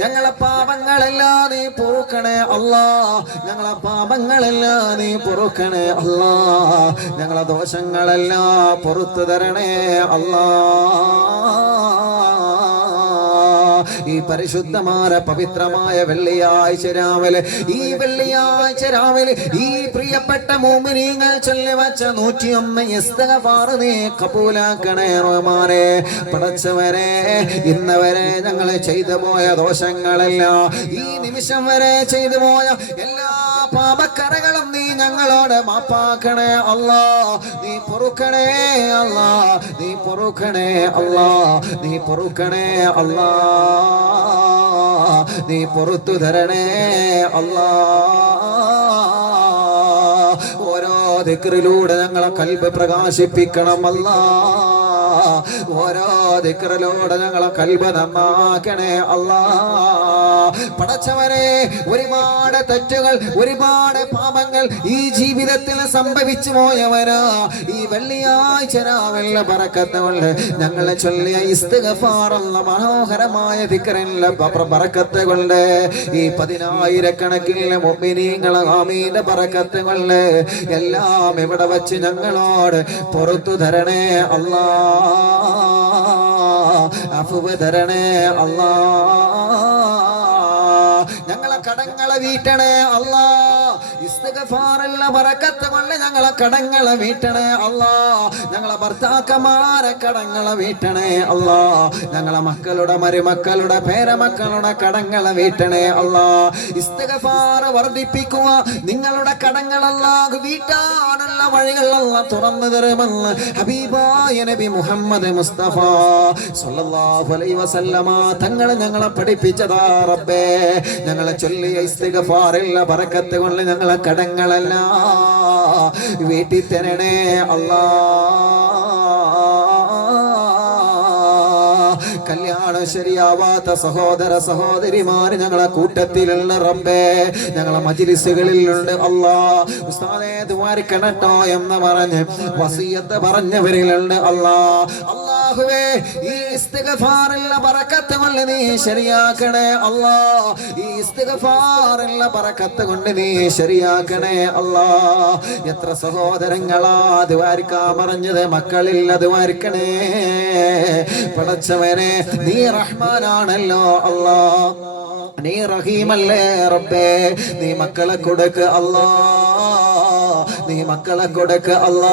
ഞങ്ങളെ പാപങ്ങളെല്ലാം നീ പൊറുക്കണേ അല്ലാ. ഞങ്ങളെ പാപങ്ങളെല്ലാം നീ പൊറുക്കണേ അല്ലാ. ഞങ്ങളെ ദോഷങ്ങളെല്ലാം പുറത്തു തരണേ അല്ലാ. ഈ പരിശുദ്ധമായ പവിത്രമായ വെള്ളിയാഴ്ച രാവിലെ ഈ വെള്ളിയാഴ്ച രാവിലെ ഈ പ്രിയപ്പെട്ട മോമിനിങ്ങൾ ചൊല്ലി വച്ച നൂറ്റിയൊന്ന് കബൂലാക്കണേ റഹ്മാനെ. പടച്ചവരെ ഇന്ന് വരെ ഞങ്ങൾ ചെയ്തു പോയ ദോഷങ്ങളെല്ലാം ഈ നിമിഷം വരെ ചെയ്തു പോയ എല്ലാ പാപക്കറകളും നീ ഞങ്ങളോട് മാപ്പാക്കണേ അല്ലാ. നീ പൊറുക്കണേ അല്ലാ. നീ പൊറുക്കണേ അല്ലാ. നീ പൊറുക്കണേ അല്ലാ. നീ പൊറത്തു തരണേ അല്ലാ. ഓരോ ദിക്റിലൂടെ ഞങ്ങളെ കൽബ് പ്രകാശിപ്പിക്കണം അല്ലാ. ഓരോ ദിക്റിലൂടെ ഞങ്ങളെ കൽബ് നന്നാക്കണേ അല്ലാ. പടച്ചവരെ ഒരുപാട് തെറ്റുകൾ ഒരുപാട് പാപങ്ങൾ ഈ ജീവിതത്തിൽ സംഭവിച്ചു പോയവരാ ഈ വെള്ളിയാഴ്ച രാവിലെ പറക്കത്തുകൊണ്ട് ഞങ്ങളെ ചൊല്ലിയ ഇസ്തുഗഫാറുള്ള മനോഹരമായ ദിക്കറിലെ പറക്കത്ത് കൊണ്ട് ഈ പതിനായിരക്കണക്കിന് മൊബിനീങ്ങളെ ആമീന്റെ പറക്കത്ത് കൊണ്ട് എല്ലാം ഇവിടെ വച്ച് ഞങ്ങളോട് പുറത്തു തരണേ അള്ളാ അഫുവ് തരണേ അല്ലാ. ഞങ്ങളെ കടങ്ങളെ വീട്ടണേ അല്ലാ. ബറക്കത്ത് കൊണ്ട് ഞങ്ങളെ കടങ്ങളെ വീട്ടണേ അല്ലാ. ഞങ്ങളെ ഭർത്താക്കന്മാരെ കടങ്ങളെ വീട്ടണേ അല്ലാ. ഞങ്ങളെ മക്കളുടെ മരുമക്കളുടെ പേരമക്കളുടെ കടങ്ങളെ വീട്ടണേ അല്ലാ. ഇസ്തിഗ്ഫാർ വർദ്ധിപ്പിക്കുക നിങ്ങളുടെ കടങ്ങളല്ലാഹു വീട്ടാനുള്ള വഴികളല്ല തുറന്നു തരുമെന്ന് ഹബീബായ നബി മുഹമ്മദ് മുസ്തഫ സല്ലല്ലാഹു അലൈഹി വസല്ലമ തങ്ങൾ ഞങ്ങളെ പഠിപ്പിച്ചതാ റബ്ബേ. ഞങ്ങളെ ചൊല്ലിയ ഇസ്തകഫാറില്ല ബറക്കത്ത് കൊണ്ട് ഞങ്ങളെ കടങ്ങളെല്ലാം വീട്ടിൽ തരണേ അല്ല കല്യാണം ശരിയാവാത്ത സഹോദര സഹോദരിമാര് ഞങ്ങളെ കൂട്ടത്തിലുള്ള റബ്ബേ. ഞങ്ങളെ മജിലിസുകളിലുണ്ട് അല്ലാ ഉസ്താദേ എന്ന് പറഞ്ഞ് വസീയത്ത് പറഞ്ഞവരിലുണ്ട് അല്ലാ അല്ലാഹുവേ ഈ ഇസ്തിഗ്ഫാറിലുള്ള പറക്കത്ത് കൊണ്ട് നീ ശരിയാക്കണേ അല്ലാ ഈ ഇസ്തിഗ്ഫാറിലുള്ള പറക്കത്ത് കൊണ്ട് നീ ശരിയാക്കണേ അല്ലാ എത്ര സഹോദരങ്ങളാ ദ്വാരിക്കാൻ പറഞ്ഞത് മക്കളിൽ അത് വാരിക്കണേ പടച്ചവനെ നീ റഹ്മാനാണല്ലോ അല്ലാ നീ റഹീമല്ലേ റബ്ബേ. നീ മക്കളെ കൊടുക്ക് അല്ലാ നീ മക്കളെ കൊടുക്ക് അല്ലാ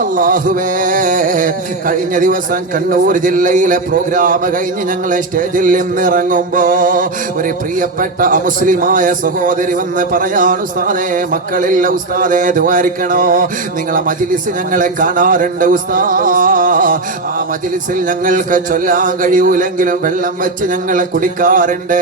അള്ളാഹുവേ. കഴിഞ്ഞ ദിവസം കണ്ണൂർ ജില്ലയിലെ പ്രോഗ്രാം കഴിഞ്ഞ് ഞങ്ങളെ സ്റ്റേജിൽ നിന്ന് ഇറങ്ങുമ്പോ ഒരു പ്രിയപ്പെട്ട അമുസ്ലിമായ സഹോദരി വന്ന് പറയാണ് ഉസ്താദേ മക്കളില്ല ഉസ്താദേ ദ്വാരിക്കണോ? നിങ്ങളെ മജിലിസ് ഞങ്ങളെ കാണാറുണ്ട് ഉസ്താ. ആ മജിലിസിൽ ഞങ്ങൾക്ക് ചൊല്ലാൻ കഴിയൂലെങ്കിലും വെള്ളം വെച്ച് ഞങ്ങളെ കുടിക്കാറുണ്ട്.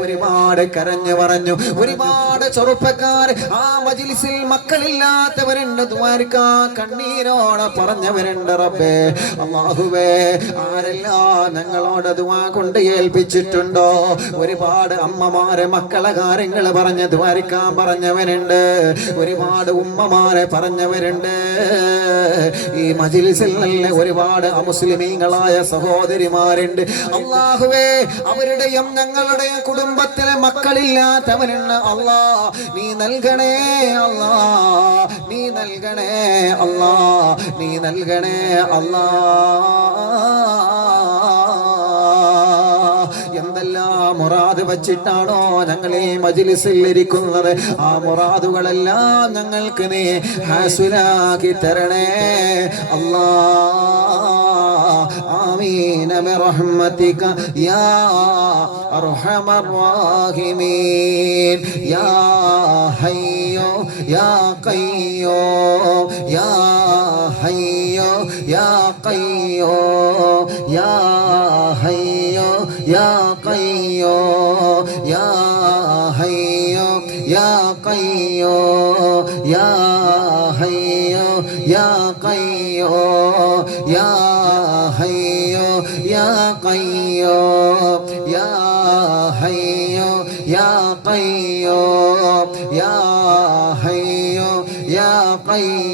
ഒരുപാട് കരഞ്ഞു പറഞ്ഞു. ഒരുപാട് ചെറുപ്പക്കാർ ആ മജിലിസിൽ മക്കളില്ലാത്തവരുണ്ട് ദ്വാരിക്കാൻ കണ്ണീരോടെ പറഞ്ഞവരുണ്ട് റബ്ബേ. അള്ളാഹുവേ ആരെല്ലാം ഞങ്ങളോട് ദുവാ കൊണ്ട് ഏൽപ്പിച്ചിട്ടുണ്ടോ? ഒരുപാട് അമ്മമാരെ മക്കളെ കാര്യങ്ങൾ പറഞ്ഞ് ദ്വാരിക്കാൻ പറഞ്ഞവരുണ്ട്. ഒരുപാട് ഉമ്മമാരെ പറഞ്ഞവരുണ്ട്. ഈ മജിലിസിൽ നല്ല ഒരുപാട് അമുസ്ലിമീങ്ങളായ സഹോദരിമാരുണ്ട്. അള്ളാഹുവേ അവരുടെയും ഞങ്ങളുടെയും കുടുംബത്തിലെ മക്കളില്ലാത്തവരുണ്ട്. അള്ളാ നീ നൽകണേ അള്ളാ നീ നൽകണേ അള്ളാ. നീ നൽകണേ അള്ളാ എന്തെല്ലാം മുറാദ് വച്ചിട്ടാണോ ഞങ്ങൾ ഈ മജിലിസിൽ ഇരിക്കുന്നത് ആ മുറാദുകളെല്ലാം ഞങ്ങൾക്ക് നീ ഹാസുലാക്കി തരണേ അല്ലാ آمين برحمتك يا أرحم الراحمين يا حي يا قيوم يا حي കയ്യോ? യാ യാ കയ്യോ? യാ യാ കയ്യോ? യാ യാ കയ്യോ? യാ യാ കയ്യോ? യാ യാ കയ്യോ? യാ യാ കയ്യോ?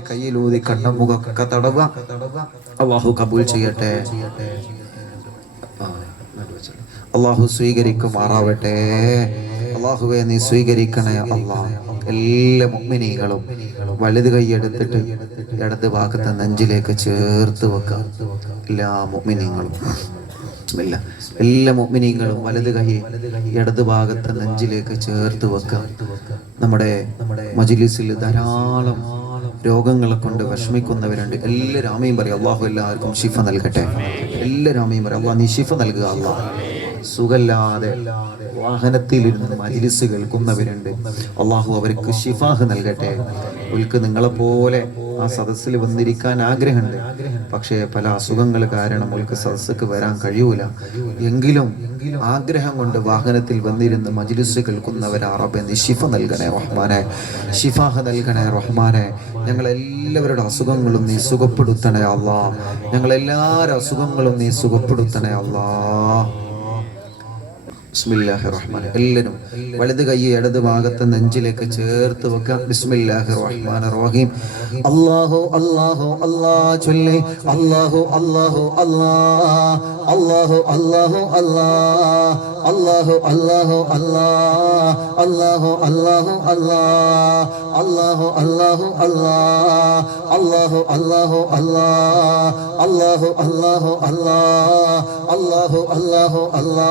രണ്ട് കയ്യിലൂതി കണ്ണമുഖൊക്കെ തടവുക. അള്ളാഹു കബൂൽ ചെയ്യട്ടെ. അള്ളാഹു സ്വീകരിക്കുമാറാവട്ടെ. അള്ളാഹുവെ നീ സ്വീകരിക്കണേ അള്ളാഹ് എല്ലാ മുമ്മിനികളും വലുത് കൈയെടുത്തിട്ട് ഇടത് ഭാഗത്ത് നെഞ്ചിലേക്ക് ചേർത്ത് വെക്കുക എല്ലാ മുഗ്മിനിങ്ങളും ബിസ്മില്ല. എല്ലാ മുഗ്മിനികളും വലത് കൈ ഇടത് ഭാഗത്ത് നെഞ്ചിലേക്ക് ചേർത്ത് വെക്കുക നമ്മുടെ മജിലിസിൽ ധാരാളം രോഗങ്ങളെ കൊണ്ട് വിഷമിക്കുന്നവരുണ്ട്. എല്ലാവരും ആമയും പറയും. അള്ളാഹു എല്ലാവർക്കും ഷിഫ നൽകട്ടെ. എല്ലാ രാമയും പറയും. അള്ളാഹ് നീ ഷിഫ നൽകുക അള്ളാഹ് സുഖല്ലാതെ വാഹനത്തിലിരുന്ന് മജിലിസ് കേൾക്കുന്നവരുണ്ട്. അള്ളാഹു അവർക്ക് ഷിഫാഹ് നൽകട്ടെ. അവർക്ക് നിങ്ങളെപ്പോലെ ആ സദസ്സിൽ വന്നിരിക്കാൻ ആഗ്രഹമുണ്ട്. പക്ഷേ പല അസുഖങ്ങൾ കാരണം അവർക്ക് സദസ്സക്ക് വരാൻ കഴിയൂല. എങ്കിലും ആഗ്രഹം കൊണ്ട് വാഹനത്തിൽ വന്നിരുന്ന് മജിലിസ് കേൾക്കുന്നവരാ അറബെ നീ നൽകണേ റഹ്മാനെ. ഷിഫാഹ് നൽകണേ റഹ്മാനെ. ഞങ്ങളെല്ലാവരുടെ അസുഖങ്ങളും നീ സുഖപ്പെടുത്തണേ അള്ളാ. ഞങ്ങളെല്ലാവരുടെ അസുഖങ്ങളും നീ സുഖപ്പെടുത്തണേ അല്ലാ ബിസ്മില്ലാഹി വലത് കൈ ഇടത് ഭാഗത്തെ നെഞ്ചിലേക്ക് ചേർത്ത് വെക്കാം ബിസ്മില്ലാഹി റഹീം അല്ലാഹു അല്ലാഹു അല്ലാ അല്ലാഹു അല്ലാഹു അല്ലാ. അല്ലാഹു അല്ലാഹു അല്ലാ. അല്ലാഹു അല്ലാഹു അല്ലാ. അല്ലാഹു അല്ലാഹു അല്ലാ. അല്ലാഹു അല്ലാഹു അല്ലാ. അല്ലാഹു അല്ലാഹു അല്ലാ. അല്ലാഹു അല്ലാഹു അല്ലാ. അല്ലാഹു അല്ലാഹു അല്ലാ.